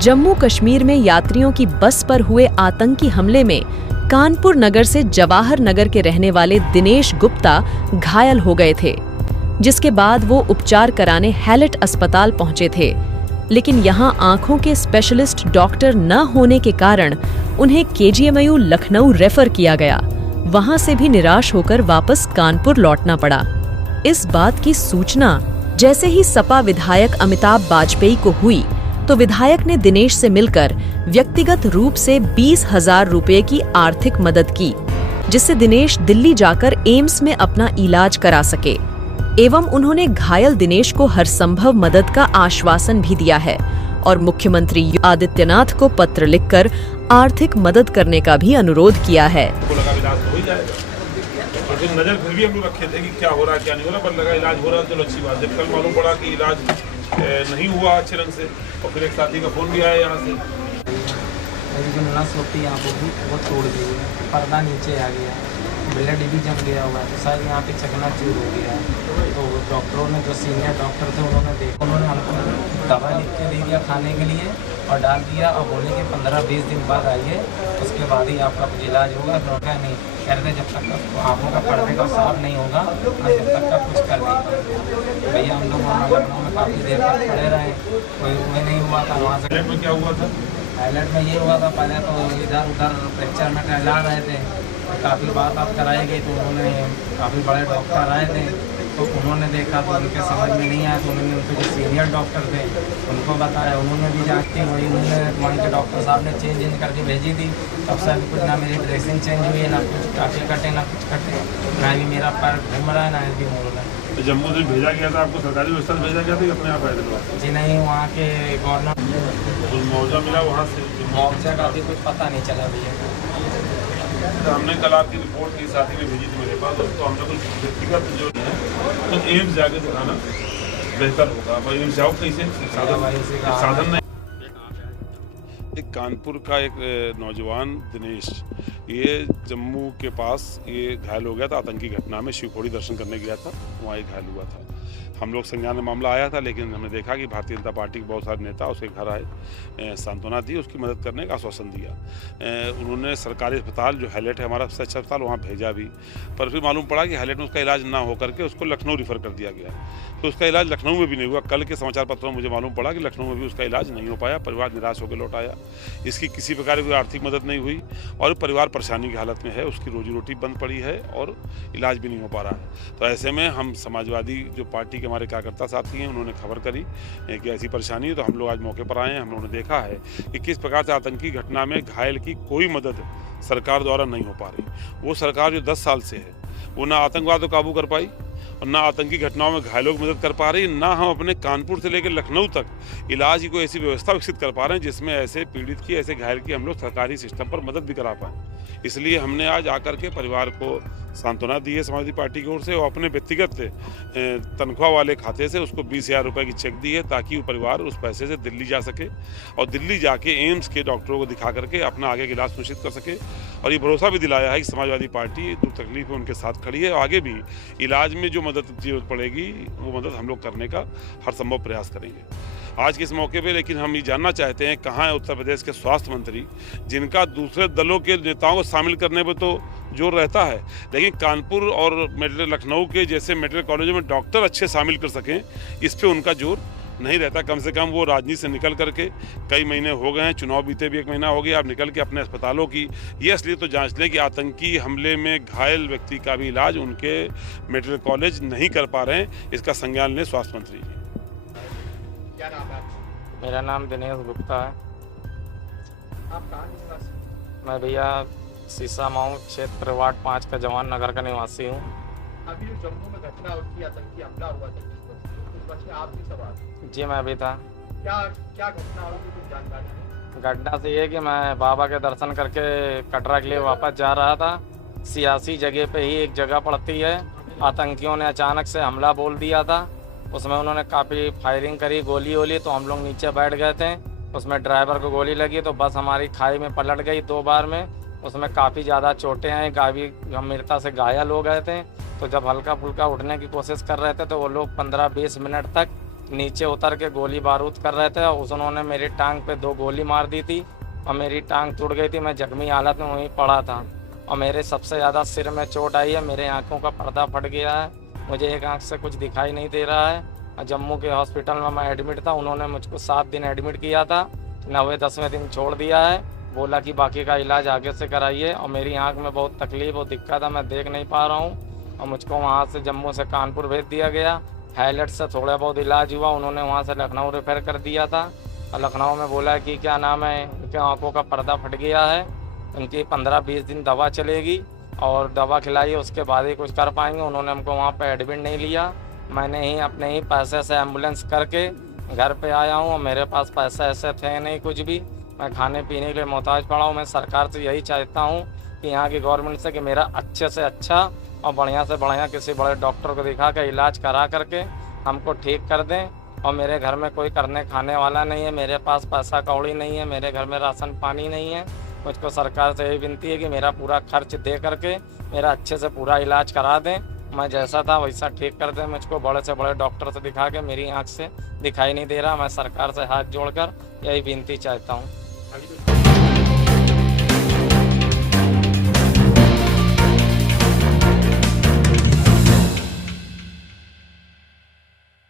जम्मू कश्मीर में यात्रियों की बस पर हुए आतंकी हमले में कानपुर नगर से जवाहर नगर के रहने वाले दिनेश गुप्ता घायल हो गए थे, जिसके बाद वो उपचार कराने हैलेट अस्पताल पहुंचे थे। लेकिन यहां आंखों के स्पेशलिस्ट डॉक्टर न होने के कारण उन्हें केजीएमयू लखनऊ रेफर किया गया। वहां से भी निराश होकर वापस कानपुर लौटना पड़ा। इस बात की सूचना जैसे ही सपा विधायक अमिताभ वाजपेयी को हुई तो विधायक ने दिनेश से मिलकर व्यक्तिगत रूप से 20,000 रुपए की आर्थिक मदद की, जिससे दिनेश दिल्ली जाकर एम्स में अपना इलाज करा सके। एवं उन्होंने घायल दिनेश को हर संभव मदद का आश्वासन भी दिया है और मुख्यमंत्री आदित्यनाथ को पत्र लिखकर आर्थिक मदद करने का भी अनुरोध किया है। नजर फिर भी हम लोग रखे थे कि क्या हो रहा है क्या नहीं हो रहा, पर लगा इलाज हो रहा है, चलो अच्छी बात है। कल मालूम पड़ा कि इलाज नहीं हुआ अच्छे रंग से, और फिर एक साथी का फोन भी आया यहाँ से। मेरी जो नस होती है यहाँ पर वो तोड़ दी है, पर्दा नीचे आ गया, ब्लड भी जम गया हुआ है, तो शायद यहाँ पे चकनाचूर हो गया है। तो डॉक्टरों ने, जो सीनियर डॉक्टर थे, उन्होंने देखा, उन्होंने हमको दवा लिख के दे दिया खाने के लिए और डाल दिया, और बोले कि 15-20 दिन बाद आइए, उसके बाद ही आपका इलाज होगा। तो क्या नहीं कह रहे थे, जब तक आँखों का पर्दे का साफ नहीं होगा तब तक का कुछ कर नहीं पाएंगे। भैया हम लोग वहाँ लखनऊ में काफ़ी देर तक खड़े रहे, कोई उम्मीद नहीं हुआ था। वहाँ से में क्या हुआ था? हाईलाइट में ये हुआ था, पहले तो इधर उधर फ्रैक्चर में टहला रहे थे, काफ़ी बात आप कराई गई, तो उन्होंने काफ़ी बड़े डॉक्टर आए थे, तो उन्होंने देखा तो उनके समझ में नहीं आया, तो उन्होंने उनके जो सीनियर डॉक्टर थे उनको बताया, उन्होंने भी जांच की, वही उन्होंने वहीं के डॉक्टर साहब ने चेंज करके भेजी थी। तब से अभी कुछ ना मेरी ड्रेसिंग चेंज हुई है, ना कुछ टाँके कटे, ना कुछ कटे, ना भी मेरा पैर घूम रहा है, ना भी मुड़ रहा है। तो जम्मू से भेजा गया था आपको, सरकारी व्यवस्था से भेजा गया था कि अपने आप आए? जी नहीं, वहाँ के गवर्नमेंट मुआवजा मिला वहाँ से? मुआवजा का भी कुछ पता नहीं चला भैया। तो हमने कल आपकी रिपोर्ट की साथी में भेजी थी मेरे पास, तो हमने कुछ व्यक्तिगत जो है तो एम्स जाके दिखाना बेहतर होगा। भाई एम्स जाओ कैसे, साधन नहीं। एक कानपुर का एक नौजवान दिनेश, ये जम्मू के पास ये घायल हो गया था आतंकी घटना में। शिवखोड़ी दर्शन करने गया था, वहाँ ये घायल हुआ था। हम लोग संज्ञान में मामला आया था, लेकिन हमने देखा कि भारतीय जनता पार्टी के बहुत सारे नेता उसके घर आए, सांत्वना दी, उसकी मदद करने का आश्वासन दिया। उन्होंने सरकारी अस्पताल जो हैलेट है हमारा सबसे अच्छा अस्पताल, वहाँ भेजा भी, पर फिर मालूम पड़ा कि हैलेट में उसका इलाज ना हो करके उसको लखनऊ रिफ़र कर दिया गया। तो उसका इलाज लखनऊ में भी नहीं हुआ। कल के समाचार पत्रों में मुझे मालूम पड़ा कि लखनऊ में भी उसका इलाज नहीं हो पाया। परिवार निराश होकर लौट आया। इसकी किसी प्रकार की आर्थिक मदद नहीं हुई और परिवार परेशानी की हालत में है, उसकी रोजी रोटी बंद पड़ी है और इलाज भी नहीं हो पा रहा है। तो ऐसे में हम समाजवादी जो पार्टी के हमारे कार्यकर्ता साथी हैं, उन्होंने खबर करी कि ऐसी परेशानी है, तो हम लोग आज मौके पर आए हैं। हम लोगों ने देखा है कि किस प्रकार से आतंकी घटना में घायल की कोई मदद सरकार द्वारा नहीं हो पा रही। वो सरकार जो 10 साल से है, वो ना आतंकवाद को काबू कर पाई और ना आतंकी घटनाओं में घायलों की मदद कर पा रही, ना हम अपने कानपुर से लेकर लखनऊ तक इलाज की कोई ऐसी व्यवस्था विकसित कर पा रहे हैं जिसमें ऐसे पीड़ित की, ऐसे घायल की हम लोग सरकारी सिस्टम पर मदद भी करा पाएँ। इसलिए हमने आज आकर के परिवार को सांत्वना दी है समाजवादी पार्टी की ओर से, और अपने व्यक्तिगत तनख्वाह वाले खाते से उसको 20,000 रुपये की चेक दी है, ताकि वो परिवार उस पैसे से दिल्ली जा सके और दिल्ली जाके एम्स के डॉक्टरों को दिखा करके अपना आगे का इलाज सुनिश्चित कर सके। और ये भरोसा भी दिलाया है कि समाजवादी पार्टी दुख तकलीफ में उनके साथ खड़ी है और आगे भी इलाज में जो मदद की जरूरत पड़ेगी वो मदद हम लोग करने का हर संभव प्रयास करेंगे। आज के इस मौके पे लेकिन हम ये जानना चाहते हैं, कहाँ है उत्तर प्रदेश के स्वास्थ्य मंत्री, जिनका दूसरे दलों के नेताओं को शामिल करने पर तो जोर रहता है, लेकिन कानपुर और लखनऊ के जैसे मेडिकल कॉलेजों में डॉक्टर अच्छे शामिल कर सकें, इस पर उनका जोर नहीं रहता। कम से कम वो राजनीति से निकल करके, कई महीने हो गए हैं, चुनाव बीते भी 1 महीना हो गया, आप निकल के अपने अस्पतालों की ये असलियत तो जांच लें कि आतंकी हमले में घायल व्यक्ति का भी इलाज उनके मेडिकल कॉलेज नहीं कर पा रहे हैं। इसका संज्ञान लें स्वास्थ्य मंत्री जी। क्या नाम है? मेरा नाम दिनेश गुप्ता है। आप कहाँ निवासी? मैं भैया सीसा माऊ क्षेत्र वार्ड 5 का जवान नगर का निवासी हूँ। अभी जो जम्मू में घटना हुई, आतंकी हमला हुआ था, उस बस में आप भी सवार? जी मैं भी था। क्या क्या घटना हुई थी, कुछ जानकारी? घटना से ये कि मैं बाबा के दर्शन करके कटरा के लिए वापस जा रहा था। सियासी जगह पे ही एक जगह पड़ती है, आतंकियों ने अचानक से हमला बोल दिया था। उसमें उन्होंने काफ़ी फायरिंग करी, गोली वोली, तो हम लोग नीचे बैठ गए थे। उसमें ड्राइवर को गोली लगी तो बस हमारी खाई में पलट गई 2 बार में। उसमें काफ़ी ज़्यादा चोटें हैं, काफ़ी गंभीरता से घायल हो गए थे। तो जब हल्का फुल्का उठने की कोशिश कर रहे थे तो वो लोग 15-20 मिनट तक नीचे उतर के गोली बारूद कर रहे थे। उन्होंने मेरी टांग पे 2 गोली मार दी थी और मेरी टांग टूट गई थी। मैं जख्मी हालत में वहीं पड़ा था और मेरे सबसे ज़्यादा सिर में चोट आई है। मेरे आँखों का पर्दा फट गया है, मुझे एक आँख से कुछ दिखाई नहीं दे रहा है। जम्मू के हॉस्पिटल में मैं एडमिट था, उन्होंने मुझको 7 दिन एडमिट किया था, 9वें-10वें दिन छोड़ दिया है। बोला कि बाकी का इलाज आगे से कराइए और मेरी आंख में बहुत तकलीफ और दिक्कत है, मैं देख नहीं पा रहा हूँ और मुझको वहाँ से जम्मू से कानपुर भेज दिया गया। हाईलाइट से थोड़ा बहुत इलाज हुआ, उन्होंने वहाँ से लखनऊ रेफर कर दिया था और लखनऊ में बोला कि क्या नाम है, उनके आँखों का पर्दा फट गया है, उनकी 15-20 दिन दवा चलेगी और दवा खिलाई, उसके बाद ही कुछ कर पाएंगे। उन्होंने हमको वहाँ पर एडमिट नहीं लिया। मैंने ही अपने ही पैसे से एम्बुलेंस करके घर पे आया हूँ और मेरे पास पैसे ऐसे थे नहीं कुछ भी, मैं खाने पीने के लिए मोहताज पड़ा हूँ। मैं सरकार से यही चाहता हूँ कि यहाँ की गवर्नमेंट से कि मेरा अच्छे से अच्छा और बढ़िया से बढ़िया किसी बड़े डॉक्टर को दिखा कर इलाज करा करके हमको ठीक कर दें। और मेरे घर में कोई करने खाने वाला नहीं है, मेरे पास पैसा कौड़ी नहीं है, मेरे घर में राशन पानी नहीं है। मुझको सरकार से यही विनती है कि मेरा पूरा खर्च दे करके मेरा अच्छे से पूरा इलाज करा दें, मैं जैसा था वैसा ठीक कर दें। मुझको बड़े से बड़े डॉक्टर से दिखा के मेरी आँख से दिखाई नहीं दे रहा। मैं सरकार से हाथ जोड़कर यही विनती चाहता हूँ।